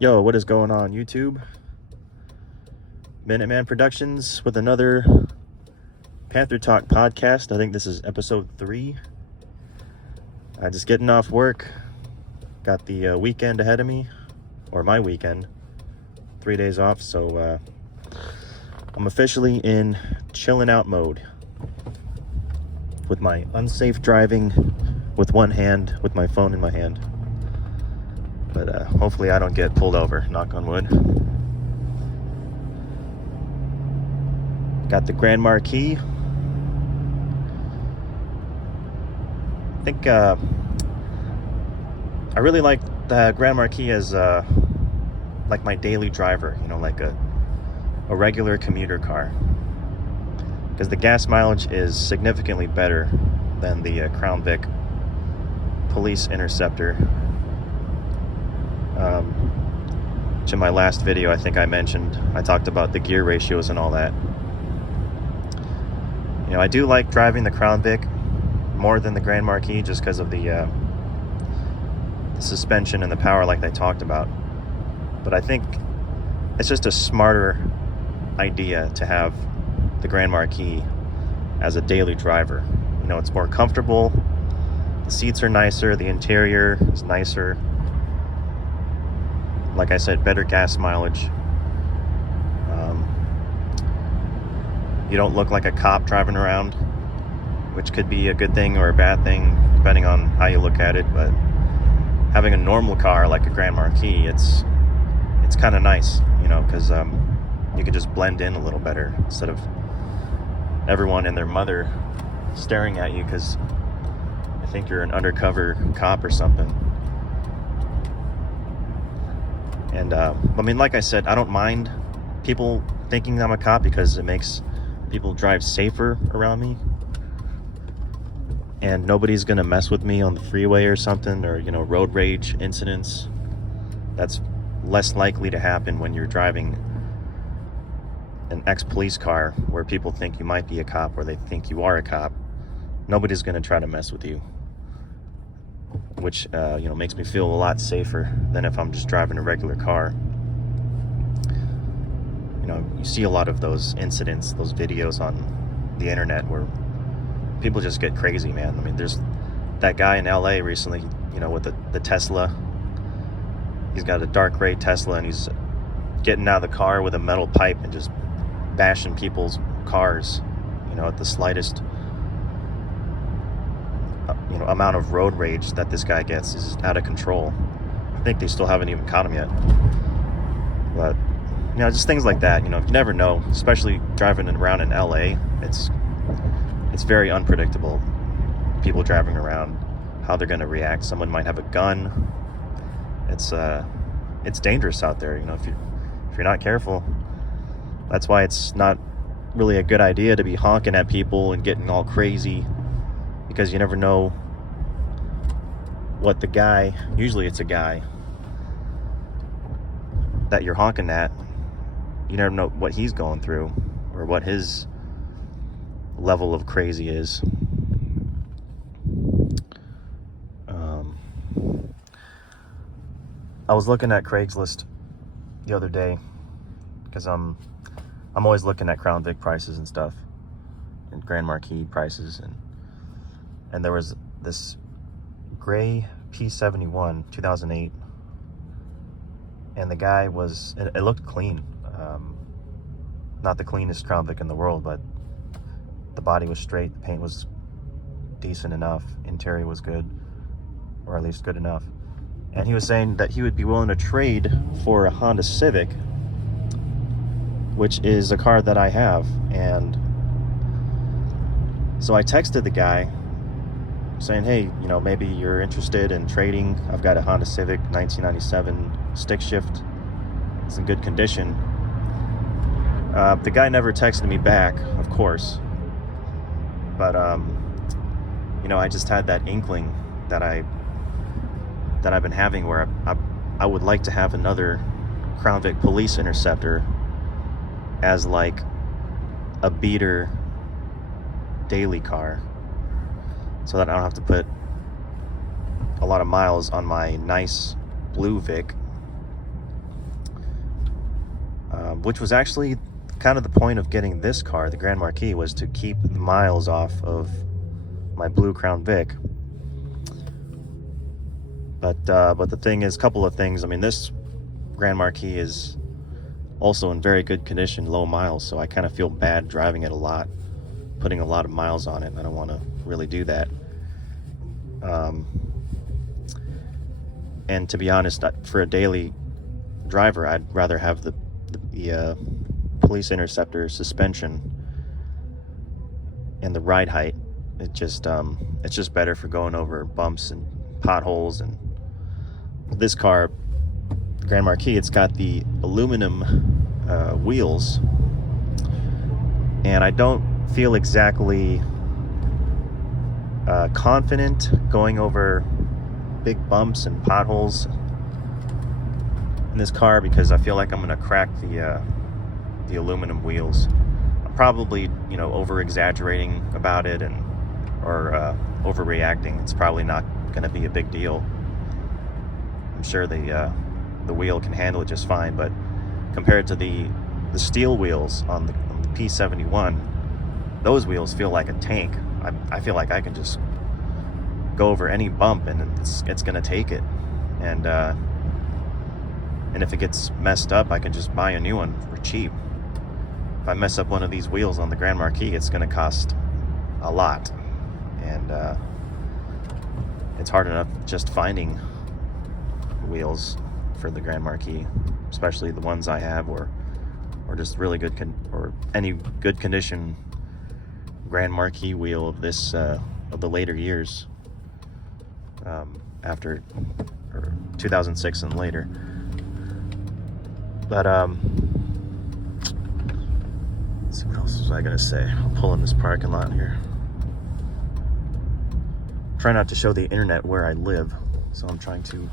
Yo, what is going on, YouTube? Minuteman Productions with another Panther Talk podcast. I think this is episode 3. Just getting off work. Got the weekend ahead of me, or my weekend. 3 days off, so I'm officially in chilling out mode with my unsafe driving with one hand, with my phone in my hand. But hopefully I don't get pulled over, knock on wood. Got the Grand Marquis. I think I really like the Grand Marquis as like my daily driver, like a regular commuter car, because the gas mileage is significantly better than the Crown Vic Police Interceptor, which in my last video I think I mentioned. I talked about the gear ratios and all that. I do like driving the Crown Vic more than the Grand Marquis just because of the suspension and the power, like I talked about. But I think it's just a smarter idea to have the Grand Marquis as a daily driver. It's more comfortable, the seats are nicer, the interior is nicer. Like I said, better gas mileage. You don't look like a cop driving around, which could be a good thing or a bad thing depending on how you look at it. But having a normal car like a Grand Marquis, it's kind of nice, because you can just blend in a little better instead of everyone and their mother staring at you because I think you're an undercover cop or something. And like I said, I don't mind people thinking I'm a cop because it makes people drive safer around me, and nobody's gonna mess with me on the freeway or something, or road rage incidents. That's less likely to happen when you're driving an ex-police car where people think you might be a cop or they think you are a cop. Nobody's gonna try to mess with you, which makes me feel a lot safer than if I'm just driving a regular car. You see a lot of those incidents, those videos on the internet where people just get crazy, man. There's that guy in LA recently, with the Tesla. He's got a dark gray Tesla and he's getting out of the car with a metal pipe and just bashing people's cars, at the slightest amount of road rage that this guy gets is out of control. I think they still haven't even caught him yet. But just things like that. You never know, especially driving around in LA. It's very unpredictable. People driving around, how they're going to react. Someone might have a gun. It's dangerous out there. If you're not careful. That's why it's not really a good idea to be honking at people and getting all crazy, because you never know what the guy, usually it's a guy that you're honking at, you never know what he's going through or what his level of crazy is. I was looking at Craigslist the other day because I'm always looking at Crown Vic prices and stuff, and Grand Marquis prices, and there was this gray P71 2008, and the guy it looked clean. Not the cleanest Crown Vic in the world, but the body was straight, the paint was decent enough, interior was good, or at least good enough. And he was saying that he would be willing to trade for a Honda Civic, which is a car that I have. And so I texted the guy saying, hey, maybe you're interested in trading. I've got a Honda Civic 1997 stick shift. It's in good condition. The guy never texted me back, of course. But, I just had that inkling that I've been having, where I would like to have another Crown Vic Police Interceptor as like a beater daily car, so that I don't have to put a lot of miles on my nice blue Vic which was actually kind of the point of getting this car, the Grand Marquis, was to keep the miles off of my blue Crown Vic. But the thing is, a couple of things. I mean, this Grand Marquis is also in very good condition, low miles, so I kind of feel bad driving it a lot, putting a lot of miles on it. I don't want to really do that. And to be honest, for a daily driver, I'd rather have the Police Interceptor suspension and the ride height. It's just better for going over bumps and potholes. And this car, Grand Marquis, it's got the aluminum wheels, and I don't feel exactly confident going over big bumps and potholes in this car, because I feel like I'm gonna crack the aluminum wheels. I'm probably, over exaggerating about it or overreacting. It's probably not gonna be a big deal. I'm sure the wheel can handle it just fine, but compared to the steel wheels on the P71, those wheels feel like a tank. I feel like I can just go over any bump and it's gonna take it. And if it gets messed up, I can just buy a new one for cheap. If I mess up one of these wheels on the Grand Marquis, it's gonna cost a lot. And it's hard enough just finding wheels for the Grand Marquis, especially the ones I have, or just really good or any good condition Grand Marquis wheel of this of the later years, after or 2006 and later. But let's see, what else was I gonna say? I'll pull in this parking lot here. Try not to show the internet where I live, so I'm trying to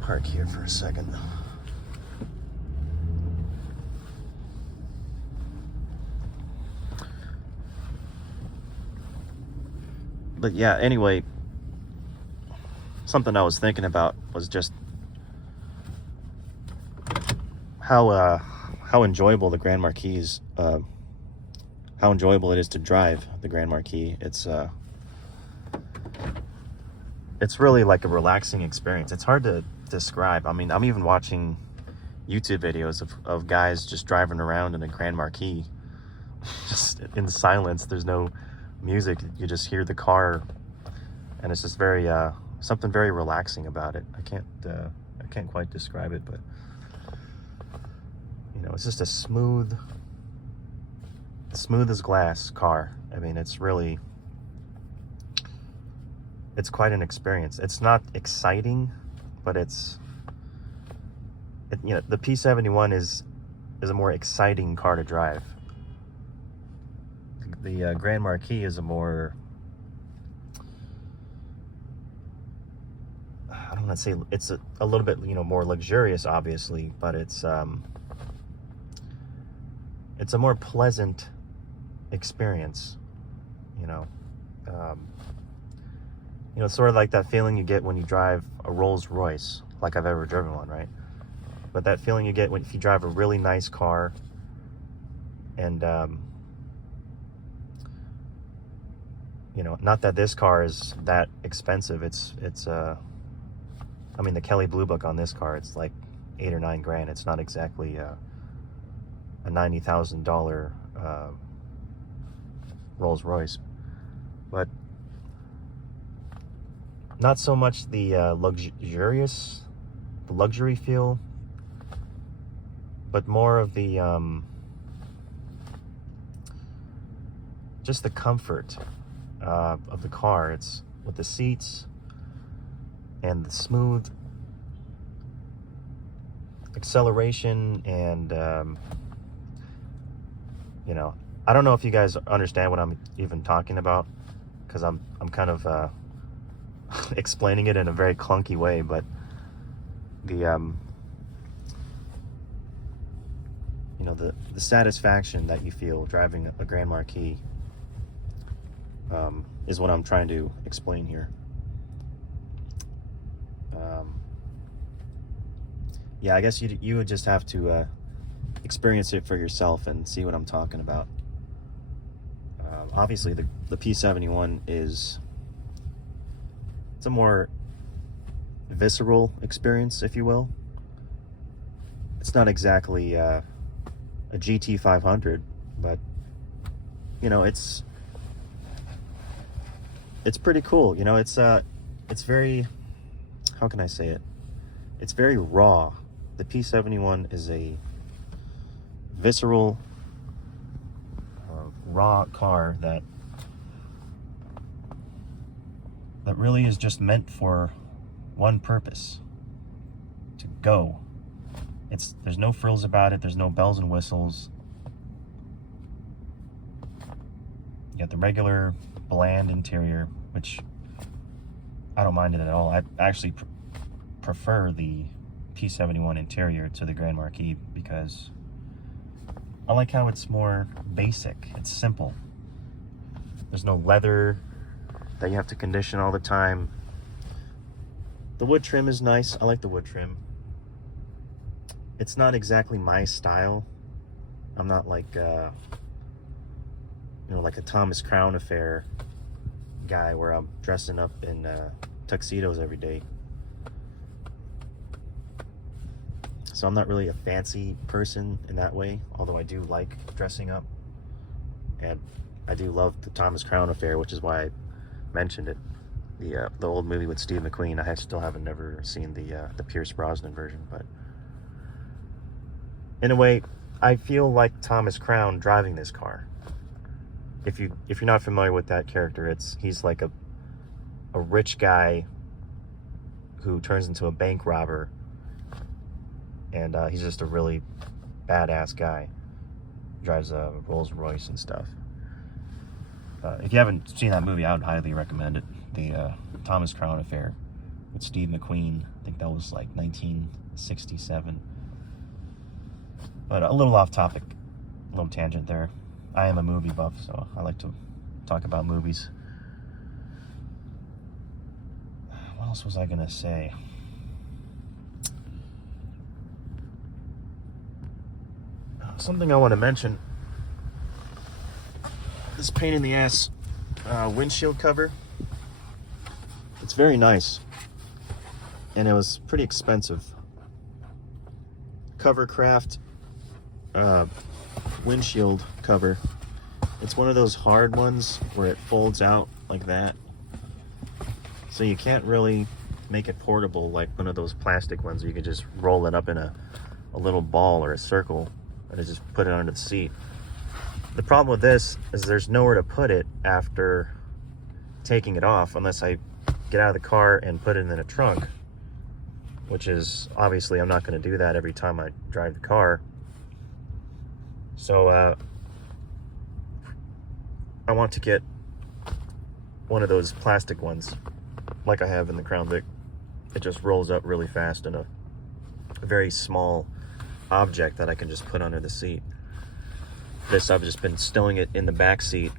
park here for a second. But yeah, anyway, something I was thinking about was just how enjoyable the Grand Marquis is, how enjoyable it is to drive the Grand Marquis. It's really like a relaxing experience. It's hard to describe. I mean, I'm even watching YouTube videos of guys just driving around in a Grand Marquis, just in silence. There's no music. You just hear the car, and it's just very something very relaxing about it. I can't quite describe it, but it's just a smooth as glass car. I mean, it's quite an experience. It's not exciting, but the P71 is a more exciting car to drive. The Grand Marquis is a more, I don't want to say, it's a little bit more luxurious, obviously, but it's a more pleasant experience. It's sort of like that feeling you get when you drive a Rolls Royce, like I've ever driven one, right? But that feeling you get if you drive a really nice car, and not that this car is that expensive. It's I mean, the Kelly Blue Book on this car, it's like $8 or $9 grand. It's not exactly a $90,000 Rolls Royce, but not so much the luxury feel, but more of the just the comfort of the car. It's with the seats and the smooth acceleration, and I don't know if you guys understand what I'm even talking about, because I'm kind of explaining it in a very clunky way, but the the satisfaction that you feel driving a Grand Marquis is what I'm trying to explain here. yeah, I guess you would just have to experience it for yourself and see what I'm talking about. Obviously, the P71 it's a more visceral experience, if you will. It's not exactly a GT500, but you know, it's pretty cool. You know, it's very, how can I say it? It's very raw. The P71 is a visceral, raw car that really is just meant for one purpose: to go. There's no frills about it. There's no bells and whistles. You got the regular bland interior, which I don't mind it at all. I actually prefer the P71 interior to the Grand Marquis because I like how it's more basic. It's simple. There's no leather that you have to condition all the time. The wood trim is nice. I like the wood trim. It's not exactly my style. I'm not like, like a Thomas Crown Affair guy where I'm dressing up in tuxedos every day. So I'm not really a fancy person in that way, although I do like dressing up. And I do love the Thomas Crown Affair, which is why I mentioned it. The old movie with Steve McQueen. I still haven't never seen the Pierce Brosnan version, but in a way, I feel like Thomas Crown driving this car. If you're not familiar with that character, he's like a rich guy who turns into a bank robber, and he's just a really badass guy. Drives a Rolls Royce and stuff. If you haven't seen that movie, I would highly recommend it. The Thomas Crown Affair with Steve McQueen. I think that was like 1967. But a little off topic, a little tangent there. I am a movie buff, so I like to talk about movies. What else was I gonna say? Something I want to mention. This pain in the ass windshield cover. It's very nice, and it was pretty expensive. Covercraft windshield cover. It's one of those hard ones where it folds out like that, so you can't really make it portable like one of those plastic ones where you can just roll it up in a little ball or a circle and just put it under the seat. The problem with this is there's nowhere to put it after taking it off unless I get out of the car and put it in a trunk, which is obviously I'm not going to do that every time I drive the car. So I want to get one of those plastic ones like I have in the Crown Vic. It just rolls up really fast in a very small object that I can just put under the seat. This, I've just been stowing it in the back seat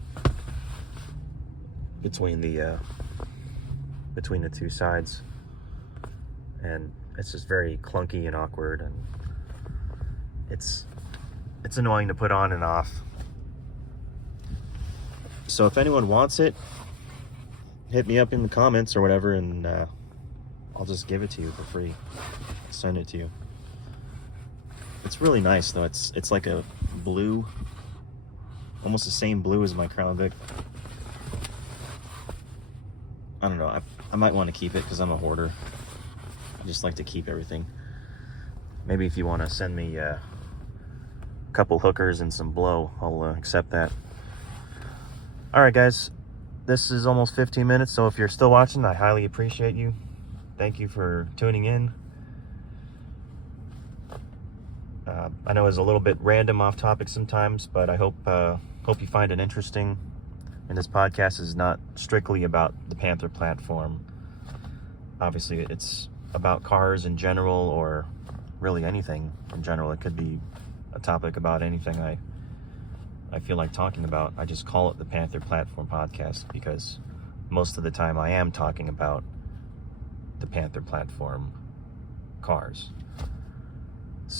between the two sides, and it's just very clunky and awkward, and it's annoying to put on and off. So if anyone wants it, hit me up in the comments or whatever, and I'll just give it to you for free. Send it to you. It's really nice though. It's like a blue, almost the same blue as my Crown Vic. I don't know. I might want to keep it because I'm a hoarder. I just like to keep everything. Maybe if you want to send me a couple hookers and some blow, I'll accept that. Alright guys, this is almost 15 minutes, so if you're still watching, I highly appreciate you. Thank you for tuning in. I know it's a little bit random, off topic sometimes, but I hope you find it interesting. And this podcast is not strictly about the Panther platform. Obviously, it's about cars in general, or really anything in general. It could be a topic about anything I feel like talking about. I just call it the Panther Platform Podcast because most of the time I am talking about the Panther Platform cars.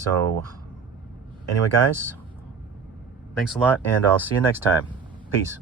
So anyway, guys, thanks a lot, and I'll see you next time. Peace.